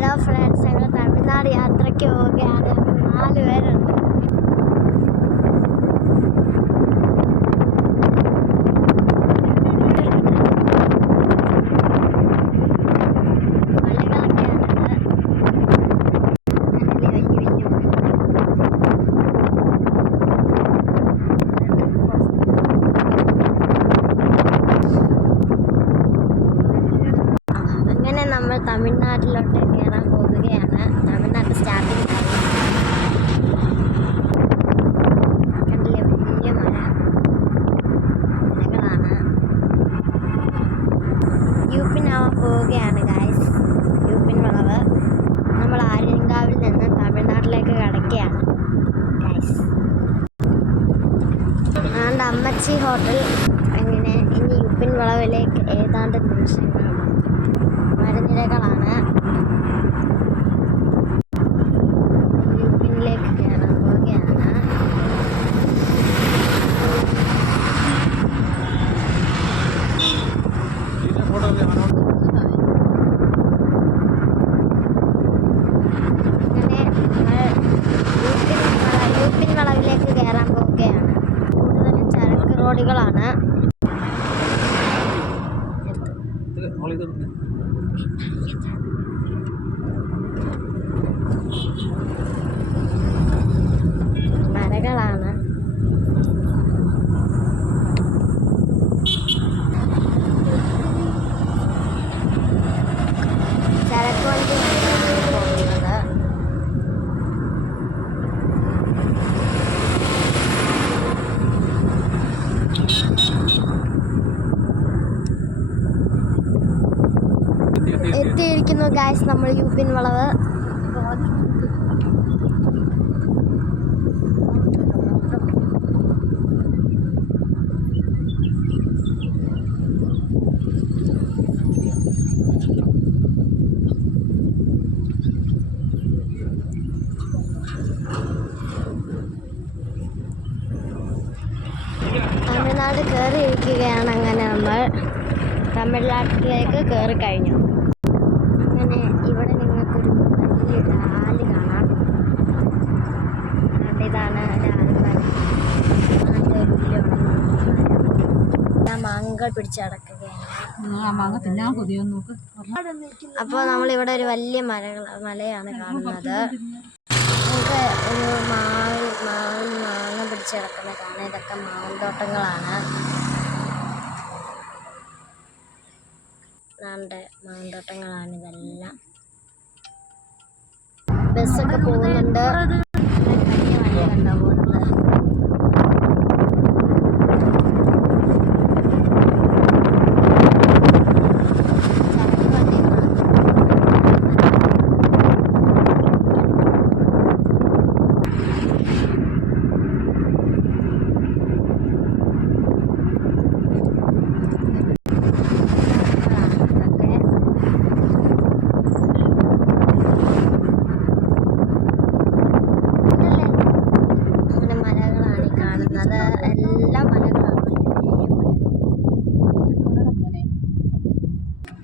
Hello friends, ഞങ്ങൾ തമിഴ്നാട് യാത്രയ്ക്ക് പോവുകയാണ്. 4 പേരുണ്ട്. അങ്ങനെ നമ്മൾ തമിഴ്നാട്ടിലോട്ട് കയറാൻ പോവുകയാണ്. തമിഴ്നാട് സ്റ്റാർട്ടിങ് കണ്ടില്ലേ, വലിയ മലകളാണ്. യൂപ്പിനാവാൻ പോവുകയാണ് ഗായ്സ്. യൂപ്പിൻ വളവ്. നമ്മൾ ആര്യങ്കാവിൽ നിന്ന് തമിഴ്നാട്ടിലേക്ക് കടക്കുകയാണ് ഗായ്സ്. അതുകൊണ്ട് അമ്മച്ചി ഹോട്ടൽ. അങ്ങനെ ഇനി യൂപ്പിൻ വളവിലേക്ക് ഏതാണ്ട് നിമിഷങ്ങളാണ്. മരനിരകളാണ്. യൂപ്പിനിലേക്ക് കയറാൻ പോവുകയാണ്. അങ്ങനെ യൂപ്പിൻ വളവിലേക്ക് കയറാൻ പോവുകയാണ്. കൂടുതലും ചരക്ക് റോഡുകളാണ്. മരകളാണ്. ചരക്ക് വണ്ടി പോകുന്നത്. എത്തിയിരിക്കുന്നു ഗായ്സ് നമ്മൾ യൂപ്പിൻ വളവ്. തമിഴ്നാട് കയറിയിരിക്കുകയാണ്. അങ്ങനെ നമ്മൾ തമിഴ്നാട്ടിലേക്ക് കയറി കഴിഞ്ഞു. അങ്ങനെ ഇവിടെ നിങ്ങൾക്കൊരു വലിയ ഡാല് കാണാം. ഇതാണ് മാങ്ങകൾ പിടിച്ചടക്കുകയാണ്. അപ്പോൾ നമ്മളിവിടെ ഒരു വലിയ മലയാണ് കാണുന്നത്. നമുക്ക് ഒരു മാങ്ങ പിടിച്ചടക്കുന്നതാണ്. ഇതൊക്കെ മാന്തോട്ടങ്ങളാണ്. മാന്തോട്ടങ്ങളാണ് ഇതെല്ലാം. ബസ്സൊക്കെ പോകുന്നുണ്ട്. വലിയ വണ്ടി കണ്ടോ പോകുന്നത്.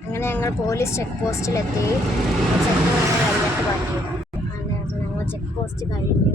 അങ്ങനെ ഞങ്ങൾ പോലീസ് ചെക്ക് പോസ്റ്റിലെത്തി. ചെക്ക് കഴിഞ്ഞിട്ട് പറഞ്ഞു. ഞങ്ങൾ ചെക്ക് പോസ്റ്റ് കഴിഞ്ഞു.